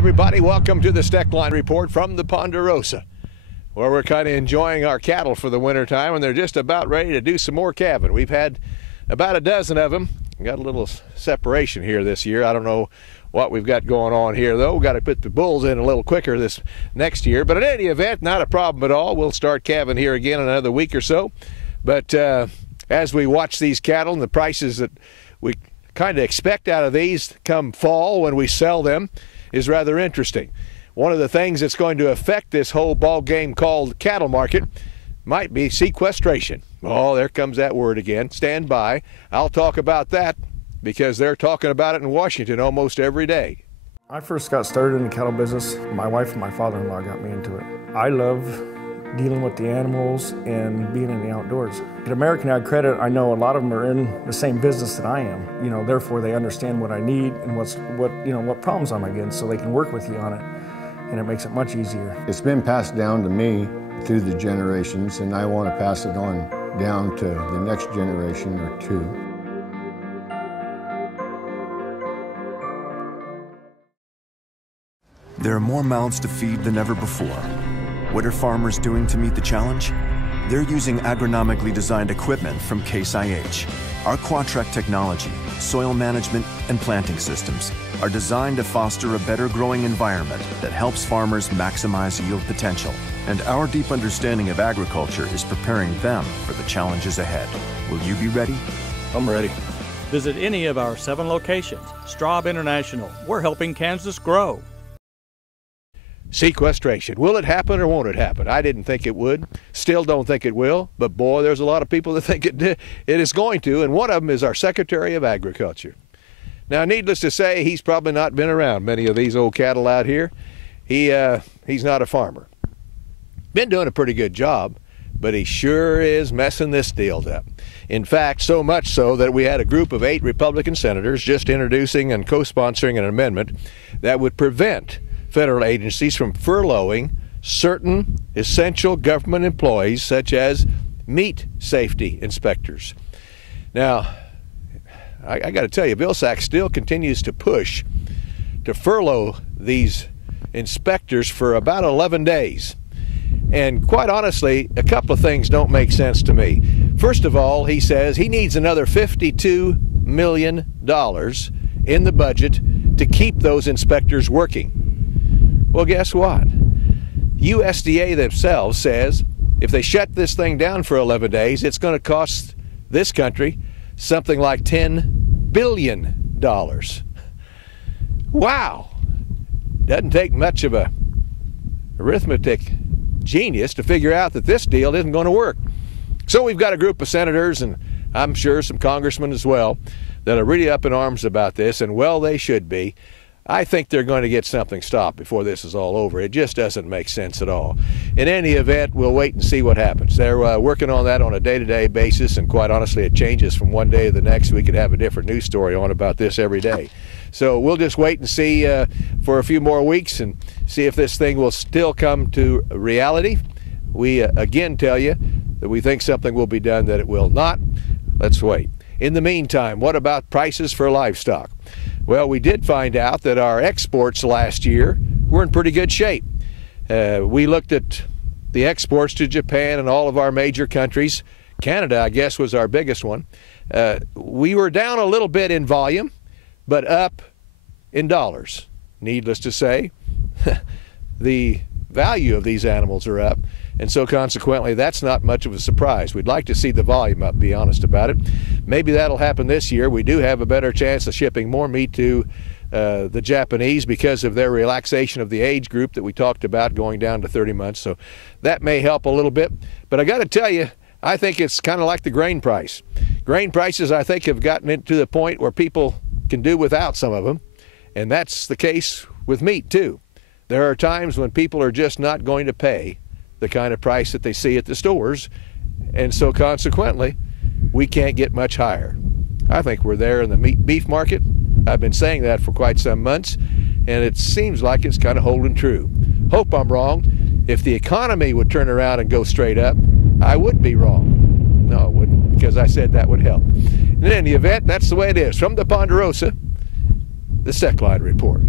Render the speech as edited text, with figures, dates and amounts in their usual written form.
everybody. Welcome to the Steckline Report from the Ponderosa, where we're kind of enjoying our cattle for the winter time, and they're just about ready to do some more calving. We've had about a dozen of them. We got a little separation here this year. I don't know what we've got going on here, though. We've got to put the bulls in a little quicker this next year. But in any event, not a problem at all. We'll start calving here again in another week or so. But as we watch these cattle and the prices that we kind of expect out of these come fall when we sell them is rather interesting. One of the things that's going to affect this whole ball game called cattle market might be sequestration. Oh, there comes that word again. Stand by. I'll talk about that because they're talking about it in Washington almost every day. I first got started in the cattle business. My wife and my father-in-law got me into it. I love dealing with the animals and being in the outdoors. At American Ag Credit, I know a lot of them are in the same business that I am. You know, therefore they understand what I need and what problems I'm against, so they can work with you on it, and it makes it much easier. It's been passed down to me through the generations, and I want to pass it on down to the next generation or two. There are more mouths to feed than ever before. What are farmers doing to meet the challenge? They're using agronomically designed equipment from Case IH. Our Quadtrack technology, soil management, and planting systems are designed to foster a better growing environment that helps farmers maximize yield potential. And our deep understanding of agriculture is preparing them for the challenges ahead. Will you be ready? I'm ready. Visit any of our 7 locations. Straub International. We're helping Kansas grow. Sequestration. Will it happen or won't it happen? I didn't think it would. Still don't think it will. But boy, there's a lot of people that think it is going to, and one of them is our Secretary of Agriculture. Now, needless to say, he's probably not been around many of these old cattle out here. He's not a farmer. Been doing a pretty good job, but he sure is messing this deal up. In fact, so much so that we had a group of 8 Republican senators just introducing and co-sponsoring an amendment that would prevent federal agencies from furloughing certain essential government employees, such as meat safety inspectors. Now, I got to tell you, Vilsack still continues to push to furlough these inspectors for about 11 days. And quite honestly, a couple of things don't make sense to me. First of all, he says he needs another $52 million in the budget to keep those inspectors working. Well, guess what? USDA themselves says if they shut this thing down for 11 days, it's going to cost this country something like $10 billion. Wow! Doesn't take much of a arithmetic genius to figure out that this deal isn't going to work. So we've got a group of senators, and I'm sure some congressmen as well, that are really up in arms about this, and well, they should be. I think they're going to get something stopped before this is all over. It just doesn't make sense at all. In any event, we'll wait and see what happens. They're working on that on a day-to-day basis, and quite honestly, it changes from one day to the next. We could have a different news story on about this every day. So we'll just wait and see for a few more weeks and see if this thing will still come to reality. We again tell you that we think something will be done, that it will not. Let's wait. In the meantime, what about prices for livestock? Well, we did find out that our exports last year were in pretty good shape. We looked at the exports to Japan and all of our major countries. Canada, I guess, was our biggest one. We were down a little bit in volume, but up in dollars. Needless to say, the value of these animals are up, and so consequently that's not much of a surprise. We'd like to see the volume up, be honest about it. Maybe that'll happen this year. We do have a better chance of shipping more meat to the Japanese because of their relaxation of the age group that we talked about going down to 30 months, so that may help a little bit. But I got to tell you, I think it's kind of like the grain price. Grain prices, I think, have gotten it to the point where people can do without some of them, and that's the case with meat too. There are times when people are just not going to pay the kind of price that they see at the stores, and so consequently we can't get much higher. I think we're there in the beef market. I've been saying that for quite some months, and it seems like it's kind of holding true. Hope I'm wrong. If the economy would turn around and go straight up, I would be wrong. No, it wouldn't, because I said that would help. In any event, that's the way it is. From the Ponderosa, the Steckline Report.